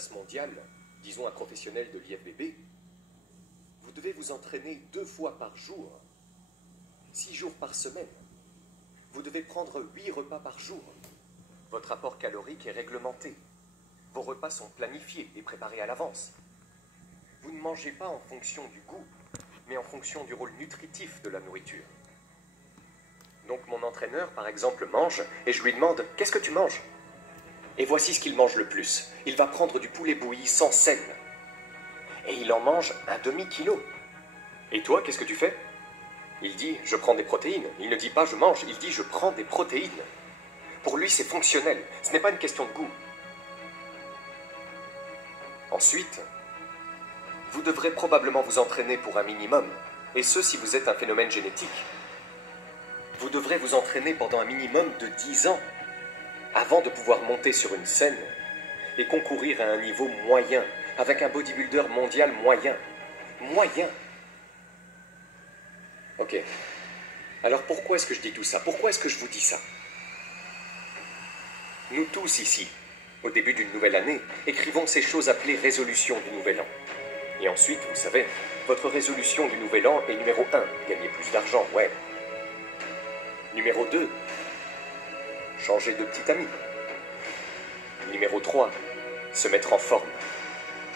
classe mondiale, disons un professionnel de l'IFBB, vous devez vous entraîner 2 fois par jour, 6 jours par semaine. Vous devez prendre 8 repas par jour. Votre apport calorique est réglementé. Vos repas sont planifiés et préparés à l'avance. Vous ne mangez pas en fonction du goût, mais en fonction du rôle nutritif de la nourriture. Donc mon entraîneur, par exemple, mange et je lui demande « Qu'est-ce que tu manges ?» Et voici ce qu'il mange le plus. Il va prendre du poulet bouilli sans sel. Et il en mange un demi-kilo. Et toi, qu'est-ce que tu fais? Il dit « Je prends des protéines ». Il ne dit pas « Je mange », il dit « Je prends des protéines ». Pour lui, c'est fonctionnel. Ce n'est pas une question de goût. Ensuite, vous devrez probablement vous entraîner pour un minimum, et ce si vous êtes un phénomène génétique. Vous devrez vous entraîner pendant un minimum de 10 ans, avant de pouvoir monter sur une scène et concourir à un niveau moyen, avec un bodybuilder mondial moyen. Moyen. Ok. Alors pourquoi est-ce que je dis tout ça? Pourquoi est-ce que je vous dis ça? Nous tous ici, au début d'une nouvelle année, écrivons ces choses appelées résolutions du nouvel an. Et ensuite, vous savez, votre résolution du nouvel an est numéro 1, gagner plus d'argent, ouais. Numéro 2, changer de petit ami. Numéro 3, se mettre en forme.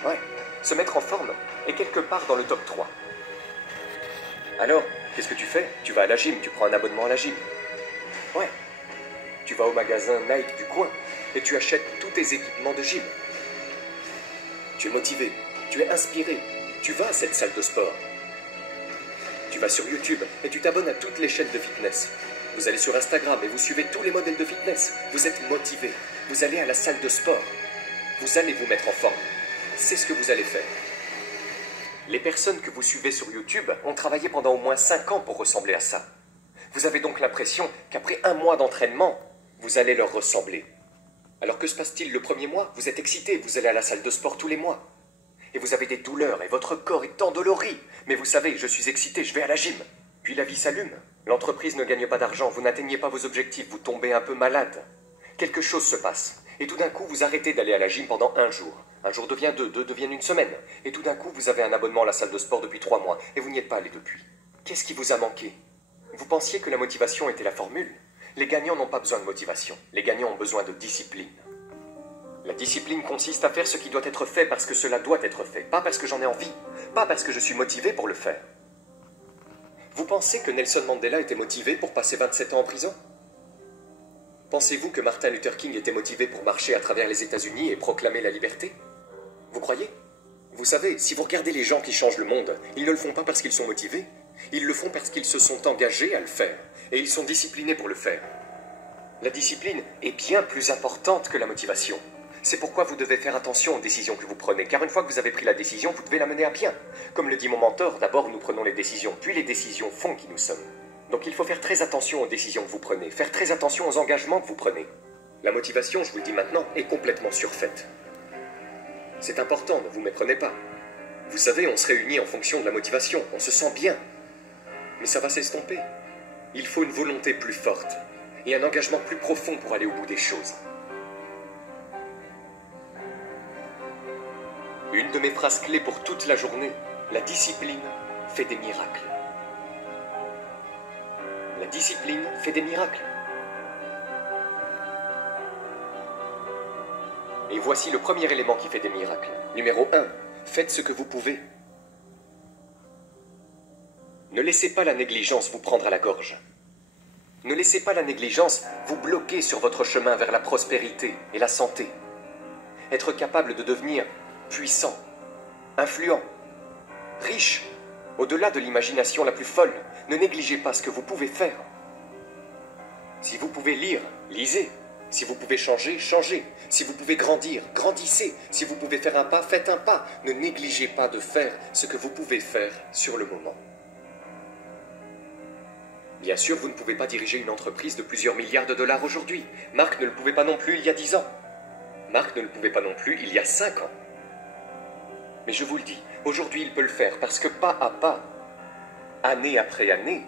Ouais, se mettre en forme est quelque part dans le top 3. Alors, qu'est-ce que tu fais? Tu vas à la gym, tu prends un abonnement à la gym. Ouais. Tu vas au magasin Nike du coin et tu achètes tous tes équipements de gym. Tu es motivé, tu es inspiré, tu vas à cette salle de sport. Tu vas sur YouTube et tu t'abonnes à toutes les chaînes de fitness. Vous allez sur Instagram et vous suivez tous les modèles de fitness. Vous êtes motivé, vous allez à la salle de sport. Vous allez vous mettre en forme. C'est ce que vous allez faire. Les personnes que vous suivez sur YouTube ont travaillé pendant au moins 5 ans pour ressembler à ça. Vous avez donc l'impression qu'après 1 mois d'entraînement, vous allez leur ressembler. Alors que se passe-t-il le premier mois? Vous êtes excité, vous allez à la salle de sport tous les mois. Et vous avez des douleurs et votre corps est endolori. Mais vous savez, je suis excité, je vais à la gym. Puis la vie s'allume. L'entreprise ne gagne pas d'argent, vous n'atteignez pas vos objectifs, vous tombez un peu malade. Quelque chose se passe. Et tout d'un coup, vous arrêtez d'aller à la gym pendant 1 jour. 1 jour devient 2, 2 devient 1 semaine. Et tout d'un coup, vous avez un abonnement à la salle de sport depuis 3 mois. Et vous n'y êtes pas allé depuis. Qu'est-ce qui vous a manqué? Vous pensiez que la motivation était la formule? Les gagnants n'ont pas besoin de motivation. Les gagnants ont besoin de discipline. La discipline consiste à faire ce qui doit être fait parce que cela doit être fait. Pas parce que j'en ai envie. Pas parce que je suis motivé pour le faire. Vous pensez que Nelson Mandela était motivé pour passer 27 ans en prison? Pensez-vous que Martin Luther King était motivé pour marcher à travers les États-Unis et proclamer la liberté? Vous croyez? Vous savez, si vous regardez les gens qui changent le monde, ils ne le font pas parce qu'ils sont motivés. Ils le font parce qu'ils se sont engagés à le faire. Et ils sont disciplinés pour le faire. La discipline est bien plus importante que la motivation. C'est pourquoi vous devez faire attention aux décisions que vous prenez, car une fois que vous avez pris la décision, vous devez la mener à bien. Comme le dit mon mentor, d'abord nous prenons les décisions, puis les décisions font qui nous sommes. Donc il faut faire très attention aux décisions que vous prenez, faire très attention aux engagements que vous prenez. La motivation, je vous le dis maintenant, est complètement surfaite. C'est important, ne vous méprenez pas. Vous savez, on se réunit en fonction de la motivation, on se sent bien. Mais ça va s'estomper. Il faut une volonté plus forte et un engagement plus profond pour aller au bout des choses. Une de mes phrases clés pour toute la journée, la discipline fait des miracles. La discipline fait des miracles. Et voici le premier élément qui fait des miracles. Numéro 1, faites ce que vous pouvez. Ne laissez pas la négligence vous prendre à la gorge. Ne laissez pas la négligence vous bloquer sur votre chemin vers la prospérité et la santé. Être capable de devenir puissant, influent, riche, au-delà de l'imagination la plus folle. Ne négligez pas ce que vous pouvez faire. Si vous pouvez lire, lisez. Si vous pouvez changer, changez. Si vous pouvez grandir, grandissez. Si vous pouvez faire un pas, faites un pas. Ne négligez pas de faire ce que vous pouvez faire sur le moment. Bien sûr, vous ne pouvez pas diriger une entreprise de plusieurs milliards de dollars aujourd'hui. Marc ne le pouvait pas non plus il y a 10 ans. Marc ne le pouvait pas non plus il y a 5 ans. Mais je vous le dis, aujourd'hui il peut le faire parce que pas à pas, année après année,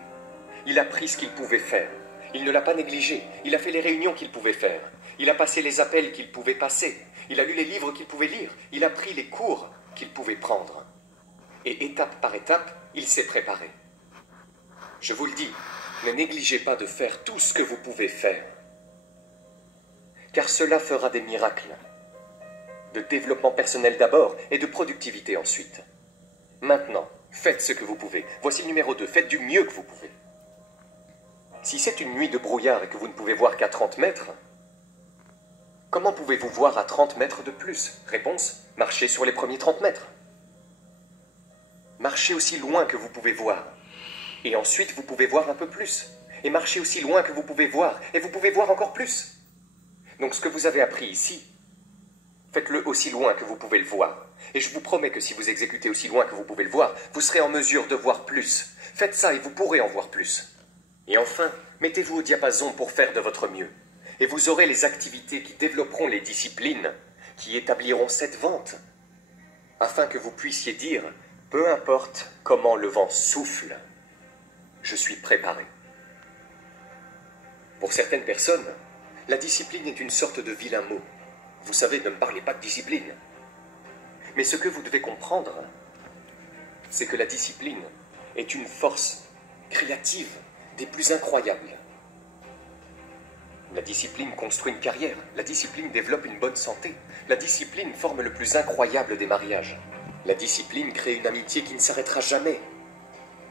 il a pris ce qu'il pouvait faire. Il ne l'a pas négligé, il a fait les réunions qu'il pouvait faire. Il a passé les appels qu'il pouvait passer. Il a lu les livres qu'il pouvait lire. Il a pris les cours qu'il pouvait prendre. Et étape par étape, il s'est préparé. Je vous le dis, ne négligez pas de faire tout ce que vous pouvez faire. Car cela fera des miracles. De développement personnel d'abord et de productivité ensuite. Maintenant, faites ce que vous pouvez. Voici le numéro 2. Faites du mieux que vous pouvez. Si c'est une nuit de brouillard et que vous ne pouvez voir qu'à 30 mètres, comment pouvez-vous voir à 30 mètres de plus? Réponse, marchez sur les premiers 30 mètres. Marchez aussi loin que vous pouvez voir. Et ensuite, vous pouvez voir un peu plus. Et marchez aussi loin que vous pouvez voir. Et vous pouvez voir encore plus. Donc ce que vous avez appris ici, faites-le aussi loin que vous pouvez le voir. Et je vous promets que si vous exécutez aussi loin que vous pouvez le voir, vous serez en mesure de voir plus. Faites ça et vous pourrez en voir plus. Et enfin, mettez-vous au diapason pour faire de votre mieux. Et vous aurez les activités qui développeront les disciplines, qui établiront cette vente, afin que vous puissiez dire, peu importe comment le vent souffle, je suis préparé. Pour certaines personnes, la discipline est une sorte de vilain mot. Vous savez, ne me parlez pas de discipline. Mais ce que vous devez comprendre, c'est que la discipline est une force créative des plus incroyables. La discipline construit une carrière, la discipline développe une bonne santé, la discipline forme le plus incroyable des mariages. La discipline crée une amitié qui ne s'arrêtera jamais.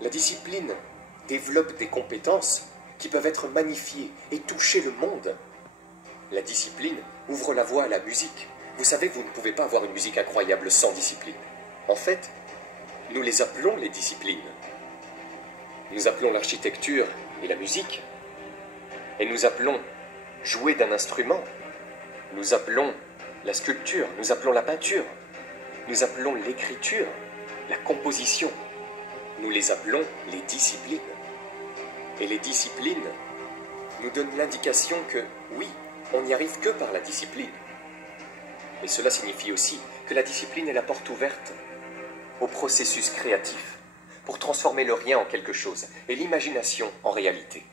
La discipline développe des compétences qui peuvent être magnifiées et toucher le monde. La discipline ouvre la voie à la musique. Vous savez, vous ne pouvez pas avoir une musique incroyable sans discipline. En fait, nous les appelons les disciplines. Nous appelons l'architecture et la musique. Et nous appelons jouer d'un instrument. Nous appelons la sculpture, nous appelons la peinture. Nous appelons l'écriture, la composition. Nous les appelons les disciplines. Et les disciplines nous donnent l'indication que, oui, on n'y arrive que par la discipline. Mais cela signifie aussi que la discipline est la porte ouverte au processus créatif, pour transformer le rien en quelque chose et l'imagination en réalité.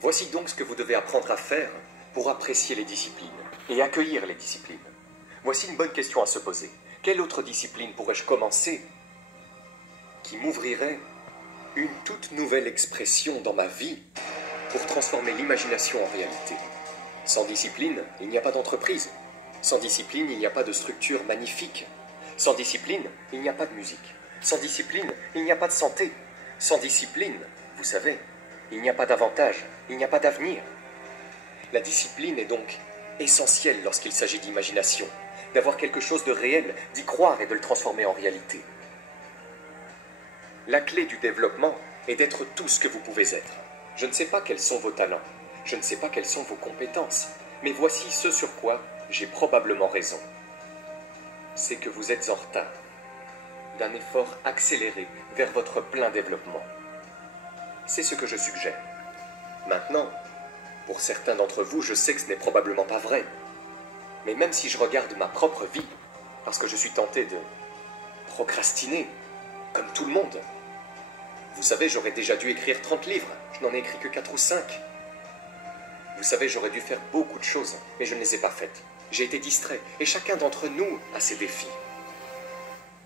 Voici donc ce que vous devez apprendre à faire pour apprécier les disciplines et accueillir les disciplines. Voici une bonne question à se poser. Quelle autre discipline pourrais-je commencer qui m'ouvrirait une toute nouvelle expression dans ma vie pour transformer l'imagination en réalité? Sans discipline, il n'y a pas d'entreprise. Sans discipline, il n'y a pas de structure magnifique. Sans discipline, il n'y a pas de musique. Sans discipline, il n'y a pas de santé. Sans discipline, vous savez, il n'y a pas d'avantage, il n'y a pas d'avenir. La discipline est donc essentielle lorsqu'il s'agit d'imagination, d'avoir quelque chose de réel, d'y croire et de le transformer en réalité. La clé du développement est d'être tout ce que vous pouvez être. Je ne sais pas quels sont vos talents, je ne sais pas quelles sont vos compétences, mais voici ce sur quoi j'ai probablement raison. C'est que vous êtes en retard d'un effort accéléré vers votre plein développement. C'est ce que je suggère. Maintenant, pour certains d'entre vous, je sais que ce n'est probablement pas vrai. Mais même si je regarde ma propre vie, parce que je suis tenté de procrastiner, comme tout le monde. Vous savez, j'aurais déjà dû écrire 30 livres, je n'en ai écrit que 4 ou 5. Vous savez, j'aurais dû faire beaucoup de choses, mais je ne les ai pas faites. J'ai été distrait, et chacun d'entre nous a ses défis.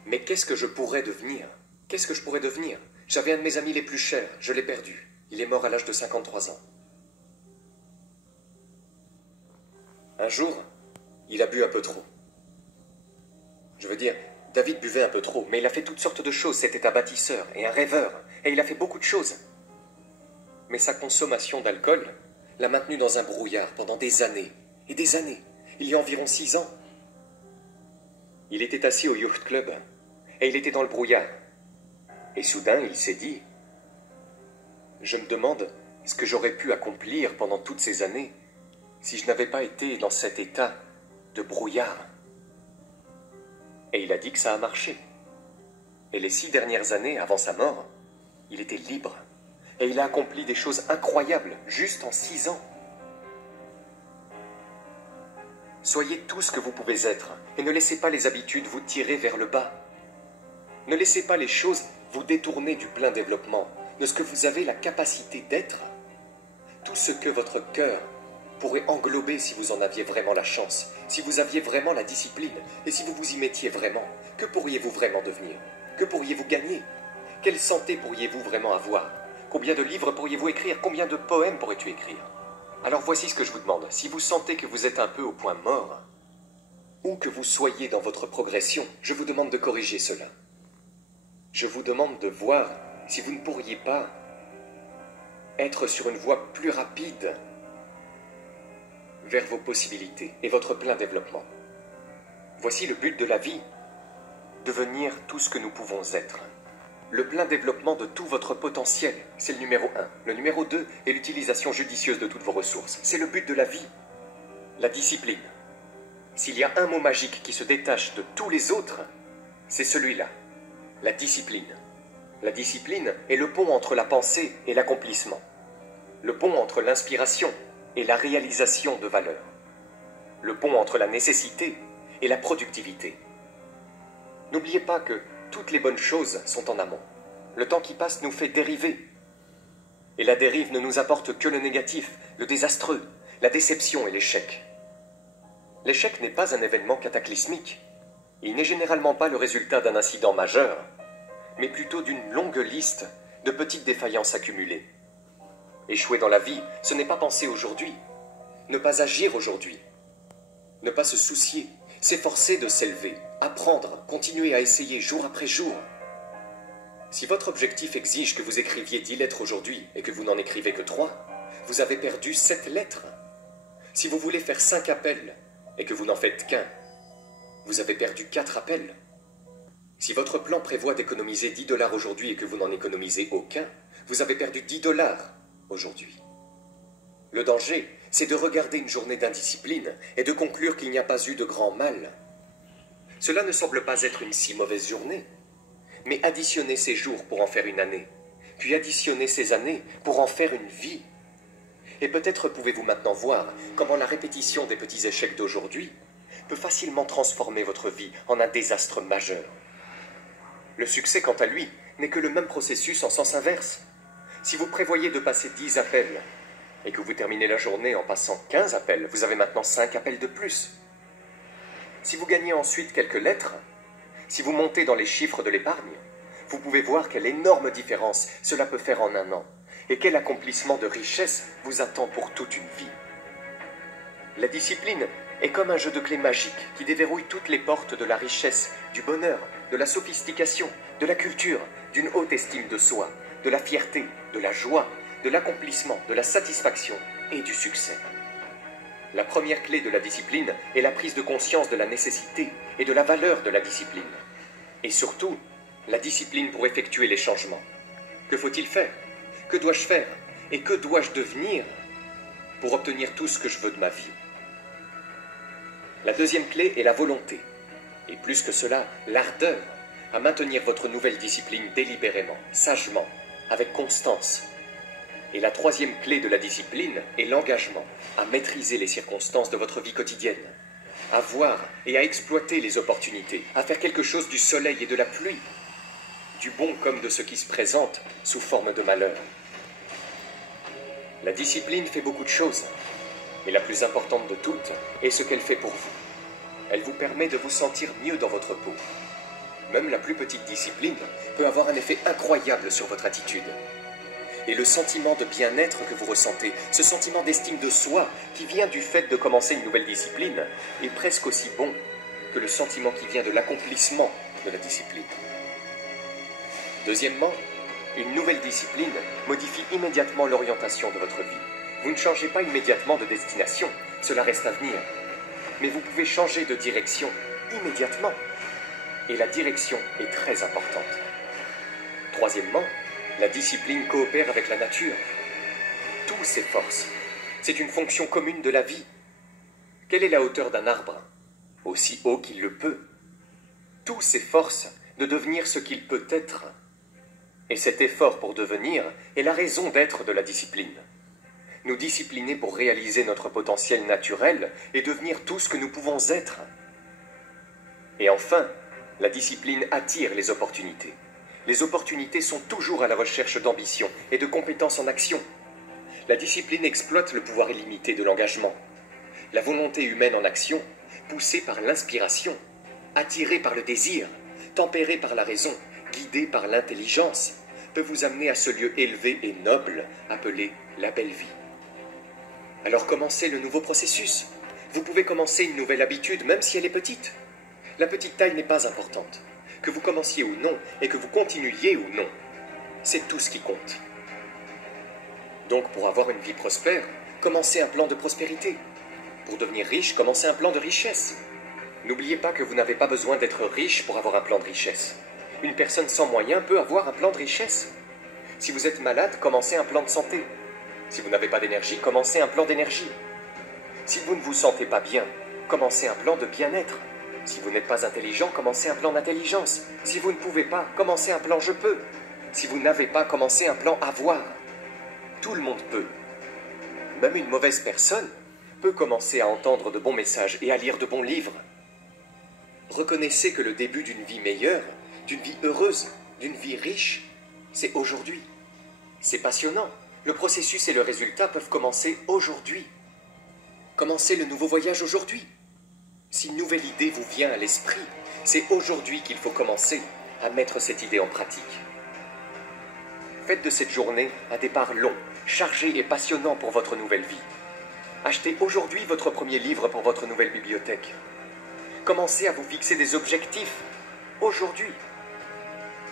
Mais qu'est-ce que je pourrais devenir? Qu'est-ce que je pourrais devenir? J'avais un de mes amis les plus chers, je l'ai perdu. Il est mort à l'âge de 53 ans. Un jour, il a bu un peu trop. Je veux dire, David buvait un peu trop, mais il a fait toutes sortes de choses. C'était un bâtisseur et un rêveur, et il a fait beaucoup de choses. Mais sa consommation d'alcool l'a maintenu dans un brouillard pendant des années, et des années. Il y a environ 6 ans. Il était assis au Youth Club, et il était dans le brouillard. Et soudain, il s'est dit, je me demande ce que j'aurais pu accomplir pendant toutes ces années si je n'avais pas été dans cet état de brouillard. Et il a dit que ça a marché. Et les 6 dernières années, avant sa mort, il était libre. Et il a accompli des choses incroyables, juste en 6 ans. Soyez tout ce que vous pouvez être, et ne laissez pas les habitudes vous tirer vers le bas. Ne laissez pas les choses vous détourner du plein développement, de ce que vous avez la capacité d'être. Tout ce que votre cœur pourrait englober si vous en aviez vraiment la chance, si vous aviez vraiment la discipline, et si vous vous y mettiez vraiment? Que pourriez-vous vraiment devenir? Que pourriez-vous gagner? Quelle santé pourriez-vous vraiment avoir? Combien de livres pourriez-vous écrire? Combien de poèmes pourrais-tu écrire? Alors voici ce que je vous demande. Si vous sentez que vous êtes un peu au point mort, ou que vous soyez dans votre progression, je vous demande de corriger cela. Je vous demande de voir si vous ne pourriez pas être sur une voie plus rapide vers vos possibilités et votre plein développement. Voici le but de la vie, devenir tout ce que nous pouvons être. Le plein développement de tout votre potentiel, c'est le numéro 1. Le numéro 2 est l'utilisation judicieuse de toutes vos ressources. C'est le but de la vie. La discipline. S'il y a un mot magique qui se détache de tous les autres, c'est celui-là. La discipline. La discipline est le pont entre la pensée et l'accomplissement. Le pont entre l'inspiration et la réalisation de valeurs. Le pont entre la nécessité et la productivité. N'oubliez pas que toutes les bonnes choses sont en amont. Le temps qui passe nous fait dériver. Et la dérive ne nous apporte que le négatif, le désastreux, la déception et l'échec. L'échec n'est pas un événement cataclysmique. Il n'est généralement pas le résultat d'un incident majeur, mais plutôt d'une longue liste de petites défaillances accumulées. Échouer dans la vie, ce n'est pas penser aujourd'hui, ne pas agir aujourd'hui, ne pas se soucier, s'efforcer de s'élever, apprendre, continuer à essayer jour après jour. Si votre objectif exige que vous écriviez 10 lettres aujourd'hui et que vous n'en écrivez que 3, vous avez perdu 7 lettres. Si vous voulez faire 5 appels et que vous n'en faites qu'un, vous avez perdu 4 appels. Si votre plan prévoit d'économiser 10 $ aujourd'hui et que vous n'en économisez aucun, vous avez perdu 10 $ aujourd'hui. Le danger, c'est de regarder une journée d'indiscipline et de conclure qu'il n'y a pas eu de grand mal. Cela ne semble pas être une si mauvaise journée, mais additionnez ces jours pour en faire une année, puis additionnez ces années pour en faire une vie. Et peut-être pouvez-vous maintenant voir comment la répétition des petits échecs d'aujourd'hui peut facilement transformer votre vie en un désastre majeur. Le succès, quant à lui, n'est que le même processus en sens inverse. Si vous prévoyez de passer 10 appels et que vous terminez la journée en passant 15 appels, vous avez maintenant 5 appels de plus. Si vous gagnez ensuite quelques lettres, si vous montez dans les chiffres de l'épargne, vous pouvez voir quelle énorme différence cela peut faire en un an et quel accomplissement de richesse vous attend pour toute une vie. La discipline est comme un jeu de clés magique qui déverrouille toutes les portes de la richesse, du bonheur, de la sophistication, de la culture, d'une haute estime de soi, de la fierté, de la joie, de l'accomplissement, de la satisfaction et du succès. La première clé de la discipline est la prise de conscience de la nécessité et de la valeur de la discipline. Et surtout, la discipline pour effectuer les changements. Que faut-il faire? Que dois-je faire? Et que dois-je devenir pour obtenir tout ce que je veux de ma vie? La deuxième clé est la volonté. Et plus que cela, l'ardeur à maintenir votre nouvelle discipline délibérément, sagement, avec constance. Et la troisième clé de la discipline est l'engagement à maîtriser les circonstances de votre vie quotidienne, à voir et à exploiter les opportunités, à faire quelque chose du soleil et de la pluie, du bon comme de ce qui se présente sous forme de malheur. La discipline fait beaucoup de choses, mais la plus importante de toutes est ce qu'elle fait pour vous. Elle vous permet de vous sentir mieux dans votre peau. Même la plus petite discipline peut avoir un effet incroyable sur votre attitude. Et le sentiment de bien-être que vous ressentez, ce sentiment d'estime de soi qui vient du fait de commencer une nouvelle discipline, est presque aussi bon que le sentiment qui vient de l'accomplissement de la discipline. Deuxièmement, une nouvelle discipline modifie immédiatement l'orientation de votre vie. Vous ne changez pas immédiatement de destination, cela reste à venir. Mais vous pouvez changer de direction immédiatement. Et la direction est très importante. Troisièmement, la discipline coopère avec la nature. Tout s'efforce. C'est une fonction commune de la vie. Quelle est la hauteur d'un arbre? Aussi haut qu'il le peut. Tout s'efforce de devenir ce qu'il peut être. Et cet effort pour devenir est la raison d'être de la discipline. Nous discipliner pour réaliser notre potentiel naturel et devenir tout ce que nous pouvons être. Et enfin, la discipline attire les opportunités. Les opportunités sont toujours à la recherche d'ambition et de compétences en action. La discipline exploite le pouvoir illimité de l'engagement. La volonté humaine en action, poussée par l'inspiration, attirée par le désir, tempérée par la raison, guidée par l'intelligence, peut vous amener à ce lieu élevé et noble appelé la belle vie. Alors commencez le nouveau processus. Vous pouvez commencer une nouvelle habitude, même si elle est petite. La petite taille n'est pas importante. Que vous commenciez ou non, et que vous continuiez ou non, c'est tout ce qui compte. Donc pour avoir une vie prospère, commencez un plan de prospérité. Pour devenir riche, commencez un plan de richesse. N'oubliez pas que vous n'avez pas besoin d'être riche pour avoir un plan de richesse. Une personne sans moyens peut avoir un plan de richesse. Si vous êtes malade, commencez un plan de santé. Si vous n'avez pas d'énergie, commencez un plan d'énergie. Si vous ne vous sentez pas bien, commencez un plan de bien-être. Si vous n'êtes pas intelligent, commencez un plan d'intelligence. Si vous ne pouvez pas, commencez un plan je peux. Si vous n'avez pas, commencez un plan avoir. Tout le monde peut. Même une mauvaise personne peut commencer à entendre de bons messages et à lire de bons livres. Reconnaissez que le début d'une vie meilleure, d'une vie heureuse, d'une vie riche, c'est aujourd'hui. C'est passionnant. Le processus et le résultat peuvent commencer aujourd'hui. Commencez le nouveau voyage aujourd'hui. Si une nouvelle idée vous vient à l'esprit, c'est aujourd'hui qu'il faut commencer à mettre cette idée en pratique. Faites de cette journée un départ long, chargé et passionnant pour votre nouvelle vie. Achetez aujourd'hui votre premier livre pour votre nouvelle bibliothèque. Commencez à vous fixer des objectifs aujourd'hui.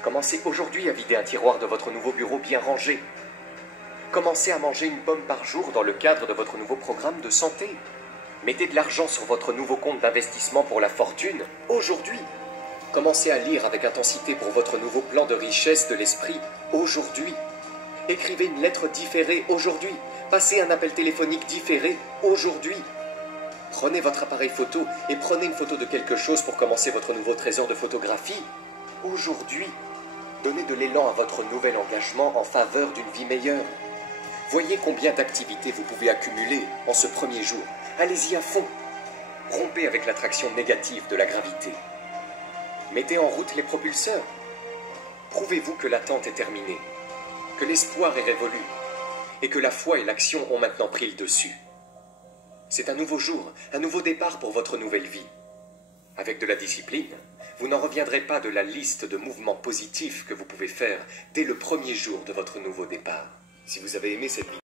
Commencez aujourd'hui à vider un tiroir de votre nouveau bureau bien rangé. Commencez à manger une pomme par jour dans le cadre de votre nouveau programme de santé. Mettez de l'argent sur votre nouveau compte d'investissement pour la fortune aujourd'hui. Commencez à lire avec intensité pour votre nouveau plan de richesse de l'esprit aujourd'hui. Écrivez une lettre différée aujourd'hui. Passez un appel téléphonique différé aujourd'hui. Prenez votre appareil photo et prenez une photo de quelque chose pour commencer votre nouveau trésor de photographie aujourd'hui. Donnez de l'élan à votre nouvel engagement en faveur d'une vie meilleure. Voyez combien d'activités vous pouvez accumuler en ce premier jour. Allez-y à fond. Rompez avec l'attraction négative de la gravité. Mettez en route les propulseurs. Prouvez-vous que l'attente est terminée, que l'espoir est révolu, et que la foi et l'action ont maintenant pris le dessus. C'est un nouveau jour, un nouveau départ pour votre nouvelle vie. Avec de la discipline, vous n'en reviendrez pas de la liste de mouvements positifs que vous pouvez faire dès le premier jour de votre nouveau départ. Si vous avez aimé cette vidéo,